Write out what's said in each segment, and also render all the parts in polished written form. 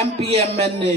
MP MNA,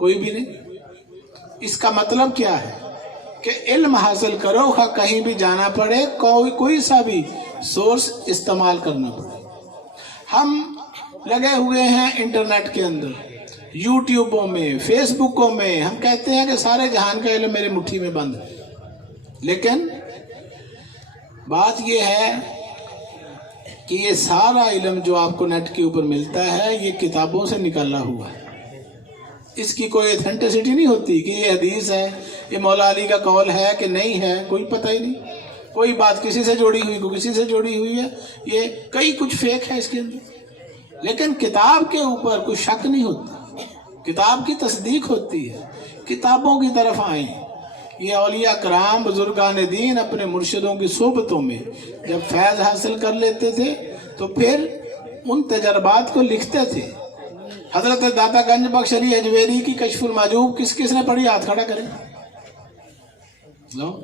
کوئی بھی نہیں. اس کا مطلب کیا ہے کہ علم حاصل کرو، کہیں بھی جانا پڑے، کوئی سا بھی سورس استعمال کرنا پڑے. ہم لگے ہوئے ہیں انٹرنیٹ کے اندر، یوٹیوبوں میں، فیس بکوں میں، ہم کہتے ہیں کہ سارے جہان کا علم میرے مٹھی میں بند ہے. لیکن بات یہ ہے کہ یہ سارا علم جو آپ کو نیٹ کے اوپر ملتا ہے یہ کتابوں سے نکالا ہوا ہے. اس کی کوئی ایتھینٹسٹی نہیں ہوتی کہ یہ حدیث ہے، یہ مولا علی کا قول ہے کہ نہیں ہے، کوئی پتہ ہی نہیں. کوئی بات کسی سے جوڑی ہوئی، کوئی کسی سے جوڑی ہوئی ہے، یہ کئی کچھ فیک ہے اس کے اندر. لیکن کتاب کے اوپر کوئی شک نہیں ہوتا، کتاب کی تصدیق ہوتی ہے. کتابوں کی طرف آئیں. یہ اولیاء کرام بزرگان دین اپنے مرشدوں کی صحبتوں میں جب فیض حاصل کر لیتے تھے تو پھر ان تجربات کو لکھتے تھے. حضرت داتا گنج بخش علی اجویری کی کشف المحجوب کس نے پڑھی؟ ہاتھ کھڑا کریں.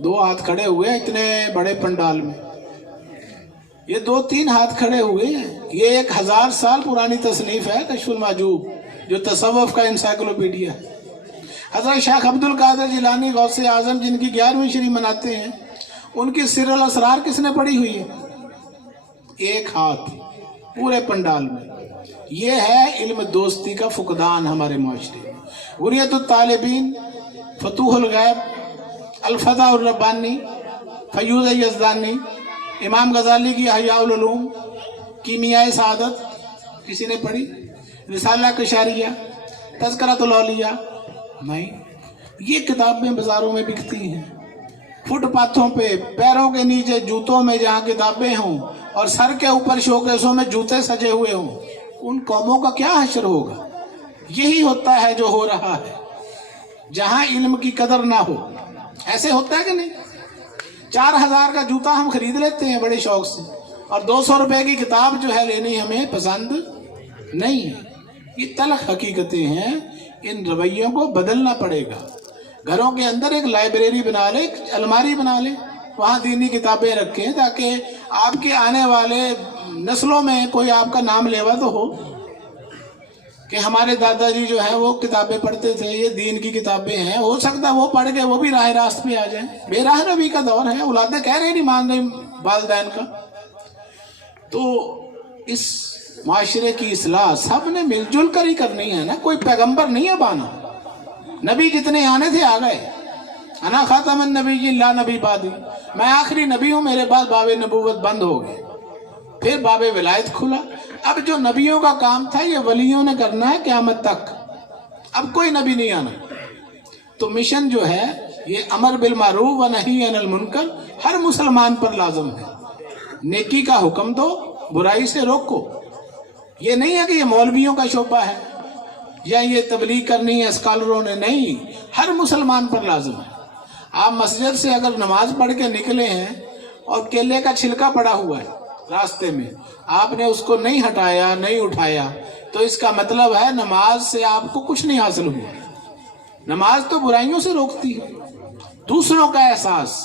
2 ہاتھ کھڑے ہوئے اتنے بڑے پنڈال میں، یہ 2-3 ہاتھ کھڑے ہوئے ہیں. یہ 1000 سال پرانی تصنیف ہے کشف المحجوب، جو تصوف کا انسائکلوپیڈیا ہے. حضرت شیخ عبد القادر جیلانی غوث اعظم جن کی 11ویں شری مناتے ہیں، ان کی سر الاسرار کس نے پڑھی ہوئی ہے؟ 1 ہاتھ پورے پنڈال میں. یہ ہے علم دوستی کا فقدان ہمارے معاشرے میں. غنیت الطالبین، فتوح الغیب، الفتح الربانی، فیوض یزدانی، امام غزالی کی احیاء العلوم، کیمیاء سعادت کسی نے پڑھی؟ رسالہ کشاریہ، تذکرۃ الاولیاء نہیں. یہ کتابیں بازاروں میں بکتی ہیں، فٹ پاتھوں پہ، پیروں کے نیچے جوتوں میں جہاں کتابیں ہوں اور سر کے اوپر شوکیسوں میں جوتے سجے ہوئے ہوں. ان قوموں کا کیا حشر ہوگا؟ یہی ہوتا ہے جو ہو رہا ہے جہاں علم کی قدر نہ ہو. ایسے ہوتا ہے کہ نہیں؟ 4000 کا جوتا ہم خرید لیتے ہیں بڑے شوق سے، اور 200 روپے کی کتاب جو ہے لینی ہمیں پسند نہیں ہے. یہ تلخ حقیقتیں ہیں. ان رویوں کو بدلنا پڑے گا. گھروں کے اندر ایک لائبریری بنا لے، ایک الماری بنا لے، وہاں دینی کتابیں رکھیں تاکہ آپ کے آنے والے نسلوں میں کوئی آپ کا نام لیوا تو ہو کہ ہمارے دادا جی جو ہیں وہ کتابیں پڑھتے تھے، یہ دین کی کتابیں ہیں. ہو سکتا ہے وہ پڑھ کے وہ بھی راہ راست پہ آ جائیں. بے راہ روی کا دور ہے، اولادیں کہہ رہے نہیں مان رہے والدین کا. تو اس معاشرے کی اصلاح سب نے مل جل کر ہی کرنی ہے نا. کوئی پیغمبر نہیں ہے بانا. نبی جتنے آنے تھے آ گئے. انا خاتم النبی لا نبی بعدی، میں آخری نبی ہوں، میرے بعد باب نبوت بند ہو گئے، پھر باب ولایت کھلا. اب جو نبیوں کا کام تھا یہ ولیوں نے کرنا ہے قیامت تک. اب کوئی نبی نہیں آنا. تو مشن جو ہے یہ امر بالمعروف و نہی عن المنکر ہر مسلمان پر لازم ہے. نیکی کا حکم دو، برائی سے روکو. یہ نہیں ہے کہ یہ مولویوں کا شعبہ ہے یا یہ تبلیغ کرنی ہے اسکالروں نے، نہیں، ہر مسلمان پر لازم ہے. آپ مسجد سے اگر نماز پڑھ کے نکلے ہیں اور کیلے کا چھلکا پڑا ہوا ہے راستے میں، آپ نے اس کو نہیں ہٹایا، نہیں اٹھایا، تو اس کا مطلب ہے نماز سے آپ کو کچھ نہیں حاصل ہوا. نماز تو برائیوں سے روکتی ہے. دوسروں کا احساس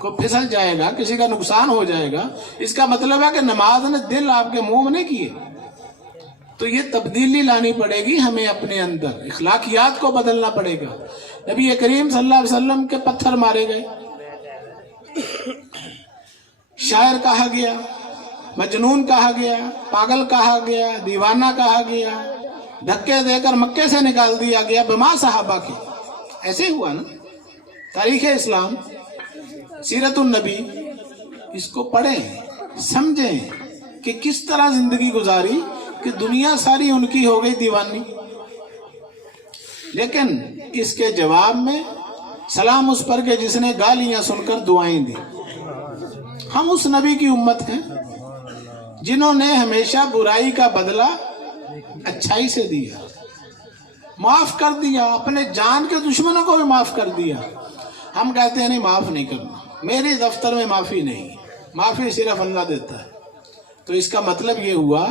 کو پھسل جائے گا، کسی کا نقصان ہو جائے گا، اس کا مطلب ہے کہ نماز نے دل آپ کے منہ میں نہیں کیے. تو یہ تبدیلی لانی پڑے گی ہمیں اپنے اندر. اخلاقیات کو بدلنا پڑے گا. نبی کریم صلی اللہ علیہ وسلم کے پتھر مارے گئے، شاعر کہا گیا، مجنون کہا گیا، پاگل کہا گیا، دیوانہ کہا گیا، دھکے دے کر مکے سے نکال دیا گیا بما صحابہ کے. ایسے ہوا نا. تاریخ اسلام، سیرت النبی، اس کو پڑھیں، سمجھیں کہ کس طرح زندگی گزاری کہ دنیا ساری ان کی ہو گئی دیوانی. لیکن اس کے جواب میں سلام اس پر کہ جس نے گالیاں سن کر دعائیں دی. ہم اس نبی کی امت ہیں جنہوں نے ہمیشہ برائی کا بدلہ اچھائی سے دیا، معاف کر دیا، اپنے جان کے دشمنوں کو بھی معاف کر دیا. ہم کہتے ہیں نہیں معاف نہیں کرنا، میری دفتر میں معافی نہیں، معافی صرف اللہ دیتا ہے. تو اس کا مطلب یہ ہوا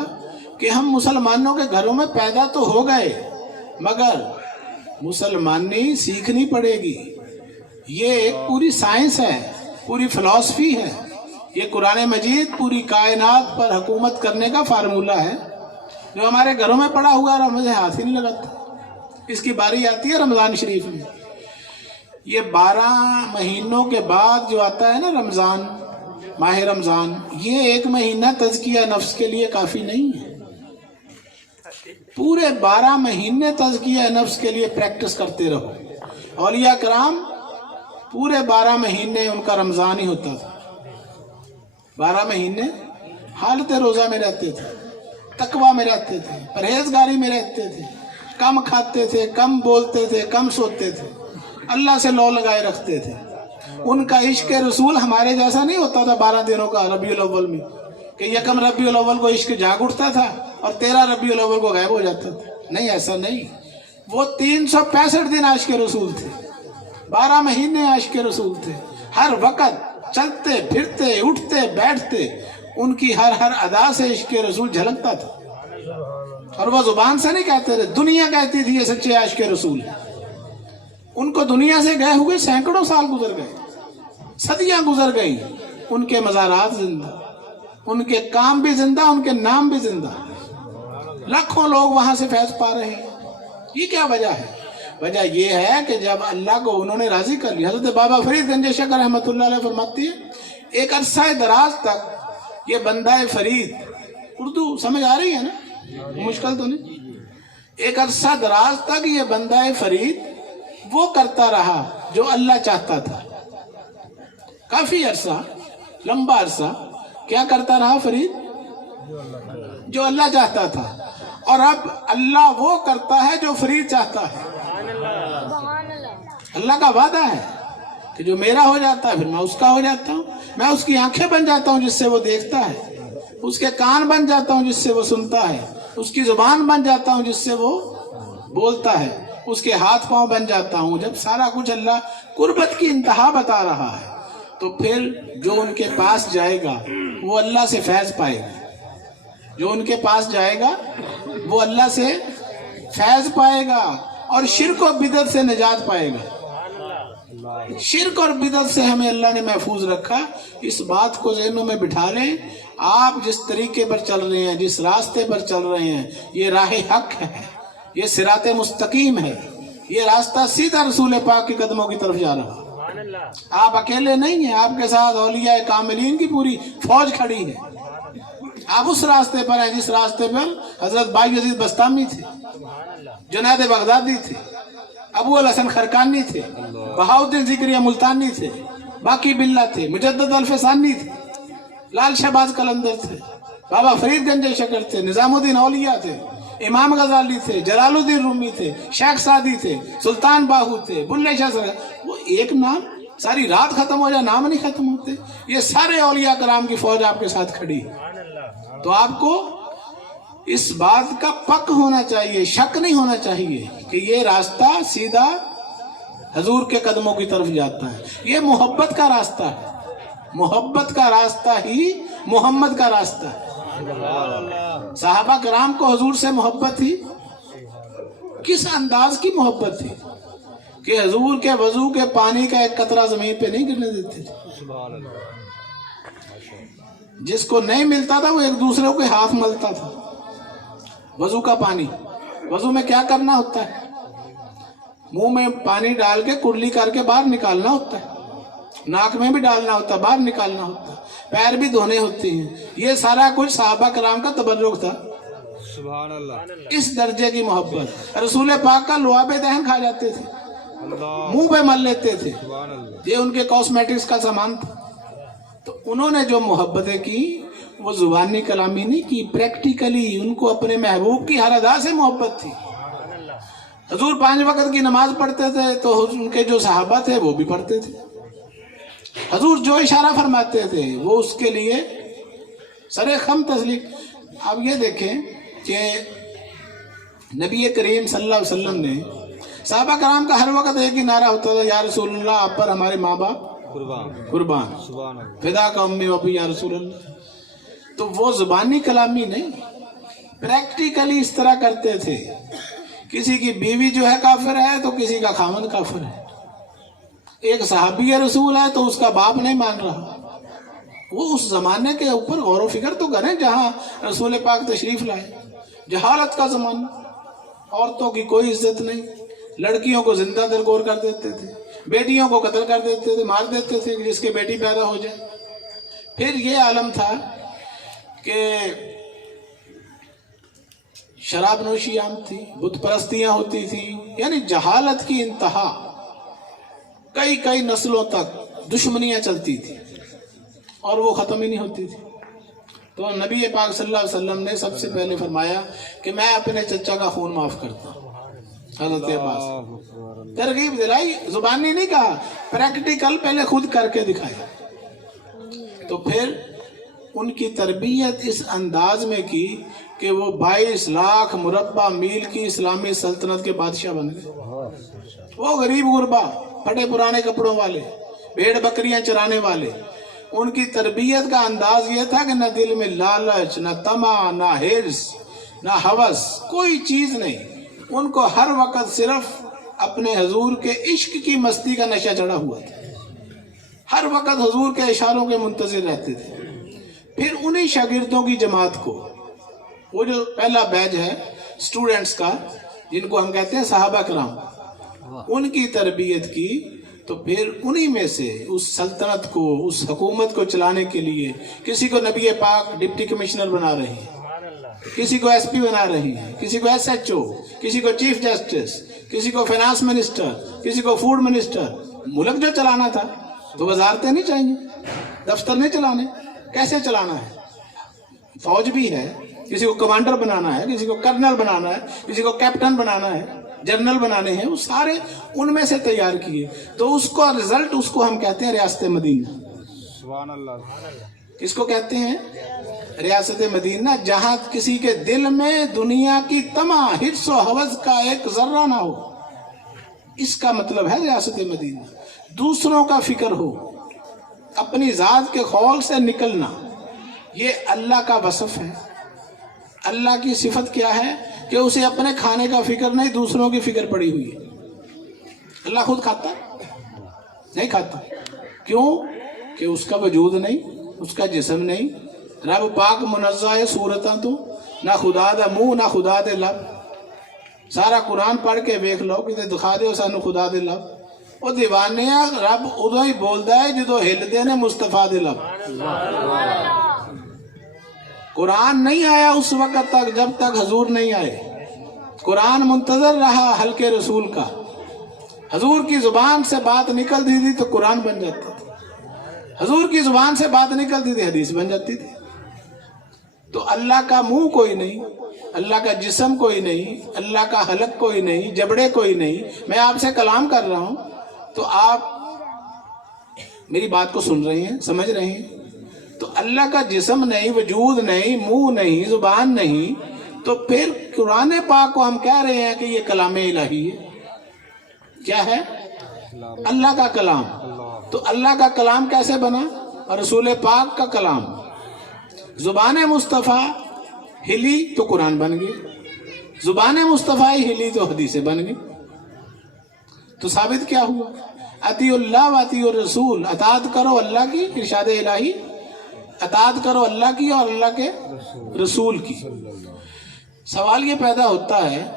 کہ ہم مسلمانوں کے گھروں میں پیدا تو ہو گئے مگر مسلمانی سیکھنی پڑے گی. یہ ایک پوری سائنس ہے، پوری فلسفی ہے. یہ قرآن مجید پوری کائنات پر حکومت کرنے کا فارمولہ ہے جو ہمارے گھروں میں پڑا ہوا اور ہمیں ہاتھ ہی نہیں لگاتا. اس کی باری آتی ہے رمضان شریف میں. یہ 12 مہینوں کے بعد جو آتا ہے نا رمضان، ماہ رمضان، یہ 1 مہینہ تزکیہ نفس کے لیے کافی نہیں ہے. پورے 12 مہینے تزکیہ نفس کے لیے پریکٹس کرتے رہو. اولیاء کرام پورے 12 مہینے ان کا رمضان ہی ہوتا تھا. 12 مہینے حالت روزہ میں رہتے تھے، تقویٰ میں رہتے تھے، پرہیزگاری میں رہتے تھے، کم کھاتے تھے، کم بولتے تھے، کم سوتے تھے، اللہ سے لو لگائے رکھتے تھے. ان کا عشق رسول ہمارے جیسا نہیں ہوتا تھا 12 دنوں کا ربیع الاول میں، کہ یکم ربیع الاول کو عشق جاگ اٹھتا تھا اور 13 ربیع الاول کو غائب ہو جاتا تھا. نہیں، ایسا نہیں. وہ 365 دن عاشق رسول تھے، 12 مہینے عاشق رسول تھے. ہر وقت چلتے پھرتے اٹھتے بیٹھتے ان کی ہر ادا سے عشق رسول جھلکتا تھا. اور وہ زبان سے نہیں کہتے تھے، دنیا کہتی تھی یہ سچے عاشق رسول ہیں. ان کو دنیا سے گئے ہوئے سینکڑوں سال گزر گئے، صدیاں گزر گئی. ان کے مزارات زندہ، ان کے کام بھی زندہ، ان کے نام بھی زندہ. لاکھوں لوگ وہاں سے فیض پا رہے ہیں. یہ کیا وجہ ہے؟ وجہ یہ ہے کہ جب اللہ کو انہوں نے راضی کر لیا. حضرت بابا فرید گنج شکر رحمۃ اللہ علیہ فرماتی ہے، ایک عرصہ دراز تک یہ بندہ فرید، اردو سمجھ آ رہی ہے نا، مشکل تو نہیں. ایک عرصہ دراز تک یہ بندہ فرید وہ کرتا رہا جو اللہ چاہتا تھا. کافی عرصہ، لمبا عرصہ کیا کرتا رہا فرید؟ جو اللہ چاہتا تھا. اور اب اللہ وہ کرتا ہے جو فرید چاہتا ہے. اللہ کا وعدہ ہے کہ جو میرا ہو جاتا ہے پھر میں اس کا ہو جاتا ہوں. میں اس کی آنکھیں بن جاتا ہوں جس سے وہ دیکھتا ہے، اس کے کان بن جاتا ہوں جس سے وہ سنتا ہے، اس کی زبان بن جاتا ہوں جس سے وہ بولتا ہے، اس کے ہاتھ پاؤں بن جاتا ہوں. جب سارا کچھ اللہ قربت کی انتہا بتا رہا ہے تو پھر جو ان کے پاس جائے گا وہ اللہ سے فیض پائے گا. جو ان کے پاس جائے گا وہ اللہ سے فیض پائے گا اور شرک و بدعت سے نجات پائے گا. شرک اور بدعت سے ہمیں اللہ نے محفوظ رکھا. اس بات کو ذہنوں میں بٹھا لیں. آپ جس طریقے پر چل رہے ہیں، جس راستے پر چل رہے ہیں، یہ راہ حق ہے، یہ صراط مستقیم ہے، یہ راستہ سیدھا رسول پاک کے قدموں کی طرف جا رہا. آپ اکیلے نہیں ہیں، آپ کے ساتھ اولیاء کاملین کی پوری فوج کھڑی ہے. آپ اس راستے پر ہیں جس راستے پر حضرت بایزید بستامی تھے، جنید بغدادی تھے، ابو الحسن خرقانی تھے، بہاؤالدین ذکریہ ملتانی تھے، باقی باللہ تھے، مجدد الفسانی تھے، لال شہباز قلندر تھے، بابا فرید گنج شکر تھے، نظام الدین اولیاء تھے، امام غزالی تھے، جلال الدین رومی تھے، شیخ سعدی تھے، سلطان باہو تھے، بلے شاہ سر. وہ ایک نام ساری رات ختم ہو جائے نام نہیں ختم ہوتے. یہ سارے اولیاء کرام کی فوج آپ کے ساتھ کھڑی ہے. تو آپ کو اس بات کا پک ہونا چاہیے، شک نہیں ہونا چاہیے کہ یہ راستہ سیدھا حضور کے قدموں کی طرف جاتا ہے. یہ محبت کا راستہ ہے. محبت کا راستہ ہی محمد کا راستہ ہے. صحابہ کرام کو حضور سے محبت تھی. کس انداز کی محبت تھی کہ حضور کے وضو کے پانی کا ایک قطرہ زمین پہ نہیں گرنے دیتے تھے. جس کو نہیں ملتا تھا وہ ایک دوسرے کے ہاتھ ملتا تھا. وضو کا پانی، وضو میں کیا کرنا ہوتا ہے؟ منہ میں پانی ڈال کے کرلی کر کے باہر نکالنا ہوتا ہے، ناک میں بھی ڈالنا ہوتا ہے، باہر نکالنا ہوتا ہے، پیر بھی دھونے ہوتے ہیں. یہ سارا کچھ صحابہ کرام کا تبرک تھا. سبحان اللہ. اس درجے کی محبت. رسول پاک کا لعاب دہن کھا جاتے تھے، منہ پہ مل لیتے تھے. یہ ان کے کاسمیٹکس کا سامان تھا. تو انہوں نے جو محبتیں کی وہ زبانی کلامی نہیں کی، پریکٹیکلی ان کو اپنے محبوب کی ہر ادا سے محبت تھی. حضور 5 وقت کی نماز پڑھتے تھے تو ان کے جو صحابہ تھے وہ بھی پڑھتے تھے. حضور جو اشارہ فرماتے تھے وہ اس کے لیے سر خم تسلیم. آپ یہ دیکھیں کہ نبی کریم صلی اللہ علیہ وسلم نے، صحابہ کرام کا ہر وقت ایک ہی نعرہ ہوتا تھا، یا رسول اللہ آپ پر ہمارے ماں باپ قربان، فدا کا امی و ابی یا رسول اللہ. تو وہ زبانی کلامی نہیں، پریکٹیکلی اس طرح کرتے تھے. کسی کی بیوی جو ہے کافر ہے تو کسی کا خامند کافر ہے. ایک صحابی رسول ہے تو اس کا باپ نہیں مان رہا. وہ اس زمانے کے اوپر غور و فکر تو کریں جہاں رسول پاک تشریف لائے. جہالت کا زمانہ عورتوں کی کوئی عزت نہیں، لڑکیوں کو زندہ درگور کر دیتے تھے، بیٹیوں کو قتل کر دیتے تھے، مار دیتے تھے کہ جس کے بیٹی پیدا ہو جائے۔ پھر یہ عالم تھا کہ شراب نوشی عام تھی، بت پرستیاں ہوتی تھیں، یعنی جہالت کی انتہا، کئی نسلوں تک دشمنیاں چلتی تھی اور وہ ختم ہی نہیں ہوتی تھی۔ تو نبی پاک صلی اللہ علیہ وسلم نے سب سے پہلے فرمایا کہ میں اپنے چچا کا خون معاف کرتا ہوں۔ حضرت عباس ترغیب دلائی، زبانی نہیں کہا، پریکٹیکل پہلے خود کر کے دکھایا۔ تو پھر ان کی تربیت اس انداز میں کی کہ وہ 22 لاکھ مربع میل کی اسلامی سلطنت کے بادشاہ بن گئے۔ وہ غریب غربا، پھٹے پرانے کپڑوں والے، بھیڑ بکریاں چرانے والے، ان کی تربیت کا انداز یہ تھا کہ نہ دل میں لالچ، نہ طمع، نہ حرص، نہ ہوس، کوئی چیز نہیں۔ ان کو ہر وقت صرف اپنے حضور کے عشق کی مستی کا نشہ چڑھا ہوا تھا، ہر وقت حضور کے اشاروں کے منتظر رہتے تھے۔ پھر انہی شاگردوں کی جماعت کو، وہ جو پہلا بیچ ہے اسٹوڈنٹس کا، جن کو ہم کہتے ہیں صحابہ کرام، ان کی تربیت کی۔ تو پھر انہی میں سے اس سلطنت کو، اس حکومت کو چلانے کے لیے کسی کو نبی پاک ڈپٹی کمشنر بنا رہے ہیں، کسی کو ایس پی بنا رہے ہیں، کسی کو ایس ایچ او، کسی کو چیف جسٹس، کسی کو فائنانس منسٹر، کسی کو فوڈ منسٹر۔ ملک جو چلانا تھا تو وزارتیں نہیں چاہیے، دفتر نہیں چلانے، کیسے چلانا ہے؟ فوج بھی ہے، کسی کو کمانڈر بنانا ہے، کسی کو کرنل بنانا ہے، کسی کو کیپٹن بنانا ہے، جنرل بنانے ہیں، وہ سارے ان میں سے تیار کیے۔ تو اس کو رزلٹ، اس کو ہم کہتے ہیں ریاست مدینہ۔ سبحان اللہ۔ کس کو کہتے ہیں؟ ریاست مدینہ، جہاں کسی کے دل میں دنیا کی طمع، حرص و ہوس کا ایک ذرہ نہ ہو۔ اس کا مطلب ہے ریاست مدینہ۔ دوسروں کا فکر ہو، اپنی ذات کے خول سے نکلنا، یہ اللہ کا وصف ہے۔ اللہ کی صفت کیا ہے کہ اسے اپنے کھانے کا فکر نہیں، دوسروں کی فکر پڑی ہوئی ہے۔ اللہ خود کھاتا نہیں؟ کھاتا۔ کیوں؟ کہ اس کا وجود نہیں، اس کا جسم نہیں۔ رب پاک منزہ ہے صورتاں تو، نہ خدا دا منہ نہ خدا دے لب۔ سارا قرآن پڑھ کے ویکھ لو کہ دکھا دے سانو خدا دے لب۔ وہ دیوانے رب ادو ہی بولدا ہے جدو ہلدے نے مصطفیٰ دے لب۔ قرآن نہیں آیا اس وقت تک جب تک حضور نہیں آئے۔ قرآن منتظر رہا حلقے رسول کا۔ حضور کی زبان سے بات نکلتی تھی تو قرآن بن جاتا تھا، حضور کی زبان سے بات نکلتی تھی حدیث بن جاتی تھی۔ تو اللہ کا منہ کوئی نہیں، اللہ کا جسم کوئی نہیں، اللہ کا حلق کوئی نہیں، جبڑے کوئی نہیں۔ میں آپ سے کلام کر رہا ہوں تو آپ میری بات کو سن رہے ہیں، سمجھ رہے ہیں۔ تو اللہ کا جسم نہیں، وجود نہیں، منہ نہیں، زبان نہیں، تو پھر قرآن پاک کو ہم کہہ رہے ہیں کہ یہ کلام الہی ہے۔ کیا ہے؟ اللہ کا کلام۔ تو اللہ کا کلام کیسے بنا؟ اور رسول پاک کا کلام۔ زبان مصطفیٰ ہلی تو قرآن بن گئی، زبان مصطفیٰ ہلی تو حدیثیں بن گئی۔ تو ثابت کیا ہوا؟ اطیع اللہ و اطیع الرسول، اطاعت کرو اللہ کی، ارشاد الہی، اطاعت کرو اللہ کی اور اللہ کے رسول کی۔ سوال یہ پیدا ہوتا ہے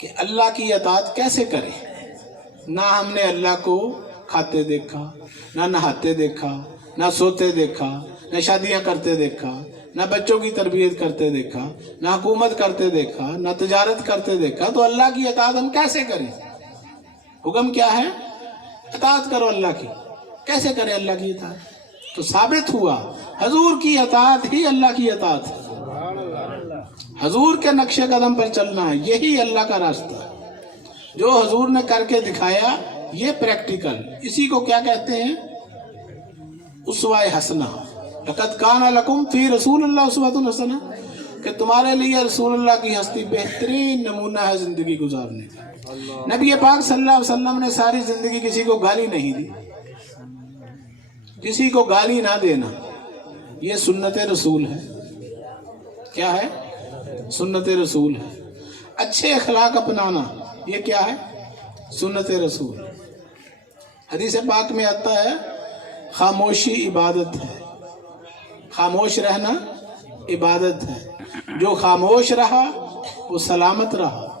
کہ اللہ کی اطاعت کیسے کریں؟ نہ ہم نے اللہ کو کھاتے دیکھا، نہ نہاتے دیکھا، نہ سوتے دیکھا، نہ شادیاں کرتے دیکھا، نہ بچوں کی تربیت کرتے دیکھا، نہ حکومت کرتے دیکھا، نہ تجارت کرتے دیکھا۔ تو اللہ کی اطاعت ہم کیسے کریں؟ حکم کیا ہے؟ اطاعت کرو اللہ کی۔ کیسے کریں اللہ کی اطاعت؟ تو ثابت ہوا حضور کی اطاعت ہی اللہ کی اطاعت ہے۔ حضور کے نقش قدم پر چلنا ہے، یہی اللہ کا راستہ ہے۔ جو حضور نے کر کے دکھایا یہ پریکٹیکل، اسی کو کیا کہتے ہیں؟ اسوہ حسنہ۔ لقد کان لکم فی رسول اللہ اسوۃ حسنہ، کہ تمہارے لیے رسول اللہ کی ہستی بہترین نمونہ ہے زندگی گزارنے کا۔ نبی پاک صلی اللہ علیہ وسلم نے ساری زندگی کسی کو گالی نہیں دی، کسی کو گالی نہ دینا، یہ سنت رسول ہے۔ کیا ہے؟ سنت رسول ہے۔ اچھے اخلاق اپنانا، یہ کیا ہے؟ سنت رسول۔ حدیث پاک میں آتا ہے خاموشی عبادت ہے، خاموش رہنا عبادت ہے۔ جو خاموش رہا وہ سلامت رہا،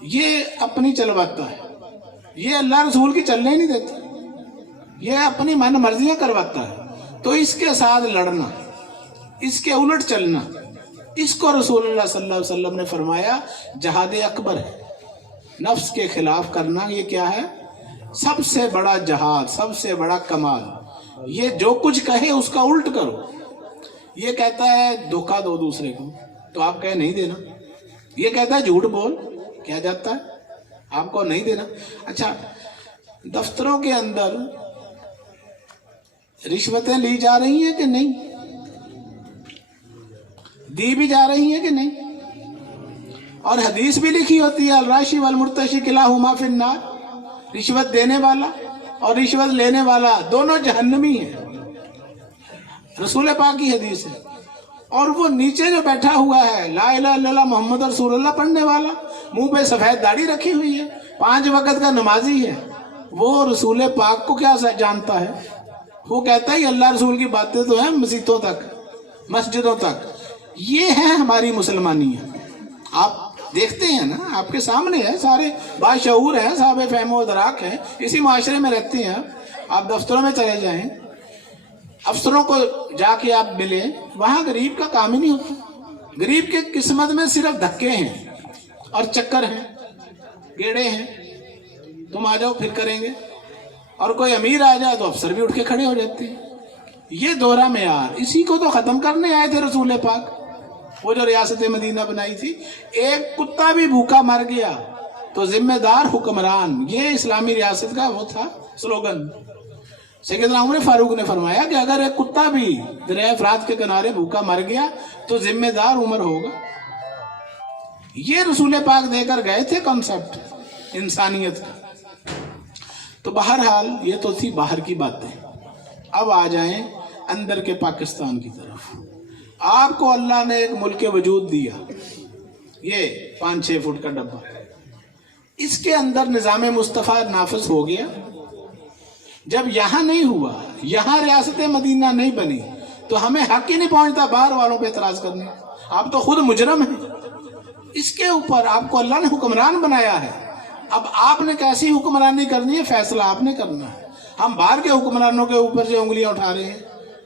یہ اپنی چلواتا ہے, یہ اللہ رسول کی چلنے ہی نہیں دیتا, یہ اپنی من مرضیاں کرواتا ہے. تو اس کے ساتھ لڑنا, اس کے الٹ چلنا, اس کو رسول اللہ صلی اللہ علیہ وسلم نے فرمایا جہاد اکبر ہے. نفس کے خلاف کرنا یہ کیا ہے؟ سب سے بڑا جہاد, سب سے بڑا کمال. یہ جو کچھ کہے اس کا الٹ کرو. یہ کہتا ہے دھوکہ دو دوسرے کو, تو آپ کہیں نہیں دینا. یہ کہتا ہے جھوٹ بول, کیا جاتا ہے آپ کو نہیں دینا. اچھا, دفتروں کے اندر رشوتیں لی جا رہی ہیں کہ نہیں؟ دی بھی جا رہی ہیں کہ نہیں؟ اور حدیث بھی لکھی ہوتی ہے الراشی والمرتشی کلاہما فی النار. رشوت دینے والا اور رشوت لینے والا دونوں جہنمی ہیں, رسول پاک کی حدیث ہے. اور وہ نیچے جو بیٹھا ہوا ہے لا الہ الا اللہ محمد رسول اللہ پڑھنے والا, منہ پہ سفید داڑھی رکھی ہوئی ہے, 5 وقت کا نمازی ہے, وہ رسول پاک کو کیا جانتا ہے؟ وہ کہتا ہے اللہ رسول کی باتیں تو ہیں مسجدوں تک, مسجدوں تک. یہ ہے ہماری مسلمانیت. آپ دیکھتے ہیں نا, آپ کے سامنے ہے, سارے باشعور ہیں, صاحب فہم و ادراک ہیں, اسی معاشرے میں رہتے ہیں. آپ دفتروں میں چلے جائیں, افسروں کو جا کے آپ ملیں, وہاں غریب کا کام ہی نہیں ہوتا. غریب کے قسمت میں صرف دھکے ہیں اور چکر ہیں, گیڑے ہیں, تم آ جاؤ پھر کریں گے. اور کوئی امیر آ جائے تو افسر بھی اٹھ کے کھڑے ہو جاتے ہیں. یہ دورہ معیار, اسی کو تو ختم کرنے آئے تھے رسول پاک. وہ جو ریاست مدینہ بنائی تھی, ایک کتا بھی بھوکا مر گیا تو ذمہ دار حکمران, یہ اسلامی ریاست کا وہ تھا سلوگن. سیدنا عمر فاروق نے فرمایا کہ اگر ایک کتا بھی دریائے فرات کے کنارے بھوکا مر گیا تو ذمہ دار عمر ہوگا. یہ رسول پاک دے کر گئے تھے کنسپٹ انسانیت کا. تو بہرحال یہ تو تھی باہر کی باتیں. اب آ جائیں اندر کے پاکستان کی طرف. آپ کو اللہ نے ایک ملک وجود دیا, یہ 5-6 فٹ کا ڈبہ. اس کے اندر نظام مصطفیٰ نافذ ہو گیا. جب یہاں نہیں ہوا, یہاں ریاست مدینہ نہیں بنی, تو ہمیں حق ہی نہیں پہنچتا باہر والوں پہ اعتراض کرنے. آپ تو خود مجرم ہیں. اس کے اوپر آپ کو اللہ نے حکمران بنایا ہے. اب آپ نے کیسی حکمرانی کرنی ہے, فیصلہ آپ نے کرنا ہے. ہم باہر کے حکمرانوں کے اوپر جو انگلیاں اٹھا رہے ہیں,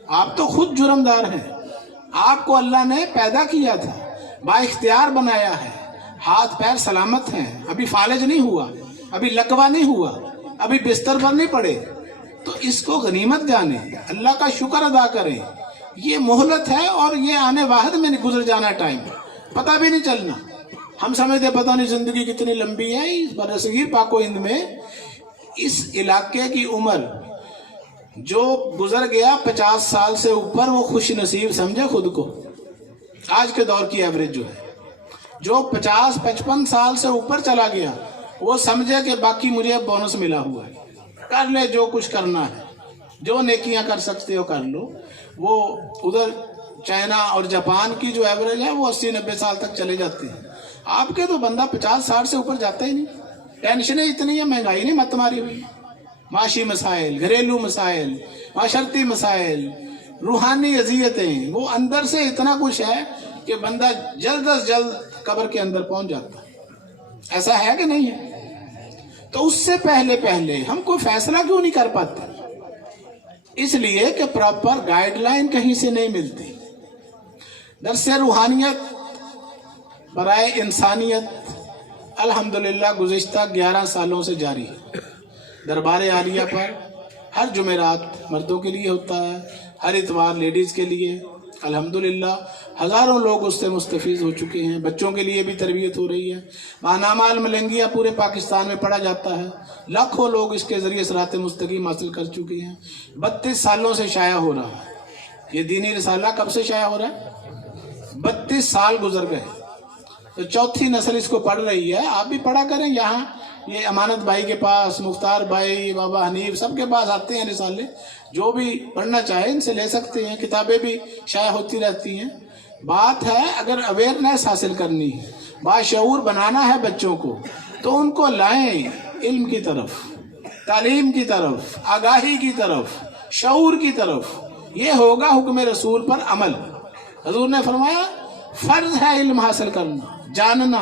آپ تو خود جرمدار ہیں. آپ کو اللہ نے پیدا کیا تھا, با اختیار بنایا ہے, ہاتھ پیر سلامت ہیں, ابھی فالج نہیں ہوا, ابھی لکوا نہیں ہوا, ابھی بستر پر نہیں پڑے. تو اس کو غنیمت جانیں, اللہ کا شکر ادا کریں. یہ مہلت ہے اور یہ آنے واحد میں گزر جانا ٹائم, پتہ بھی نہیں چلنا. ہم سمجھتے پتہ نہیں زندگی کتنی لمبی ہے. اس برصغیر پاک و ہند میں اس علاقے کی عمر جو گزر گیا 50 سال سے اوپر, وہ خوش نصیب سمجھے خود کو. آج کے دور کی ایوریج جو ہے, جو 50-55 سال سے اوپر چلا گیا, وہ سمجھے کہ باقی مجھے بونس ملا ہوا ہے, کر لے جو کچھ کرنا ہے, جو نیکیاں کر سکتے ہو کر لو. وہ ادھر چائنا اور جاپان کی جو ایوریج ہے وہ 80-90 سال تک چلے جاتے ہیں. آپ کے تو بندہ 50-60 سے اوپر جاتا ہی نہیں. ٹینشنیں اتنی ہیں, مہنگائی نہیں مت ماری ہوئی, معاشی مسائل, گھریلو مسائل, معاشرتی مسائل, روحانی اذیتیں, وہ اندر سے اتنا کچھ ہے کہ بندہ جلد از جلد قبر کے اندر پہنچ جاتا ہے. ایسا ہے کہ نہیں ہے؟ تو اس سے پہلے ہم کوئی فیصلہ کیوں نہیں کر پاتے؟ اس لیے کہ پراپر گائیڈ لائن کہیں سے نہیں ملتی. درس روحانیت برائے انسانیت الحمدللہ گزشتہ 11 سالوں سے جاری ہے. دربار عالیہ پر ہر جمعرات مردوں کے لیے ہوتا ہے, ہر اتوار لیڈیز کے لیے. الحمدللہ ہزاروں لوگ اس سے مستفیض ہو چکے ہیں. بچوں کے لیے بھی تربیت ہو رہی ہے. ماہنامہ الملنگیہ پورے پاکستان میں پڑھا جاتا ہے. لاکھوں لوگ اس کے ذریعے صراط مستقیم حاصل کر چکے ہیں. 32 سالوں سے شائع ہو رہا ہے. یہ دینی رسالہ کب سے شائع ہو رہا ہے؟ 32 سال گزر گئے. تو چوتھی نسل اس کو پڑھ رہی ہے. آپ بھی پڑھا کریں. یہاں یہ امانت بھائی کے پاس, مختار بھائی, بابا حنیف, سب کے پاس آتے ہیں رسالے. جو بھی پڑھنا چاہے ان سے لے سکتے ہیں. کتابیں بھی شائع ہوتی رہتی ہیں. بات ہے اگر اویئرنیس حاصل کرنی ہے, باشعور بنانا ہے بچوں کو, تو ان کو لائیں علم کی طرف, تعلیم کی طرف, آگاہی کی طرف, شعور کی طرف. یہ ہوگا حکم رسول پر عمل. حضور نے فرمایا فرض ہے علم حاصل کرنا, جاننا,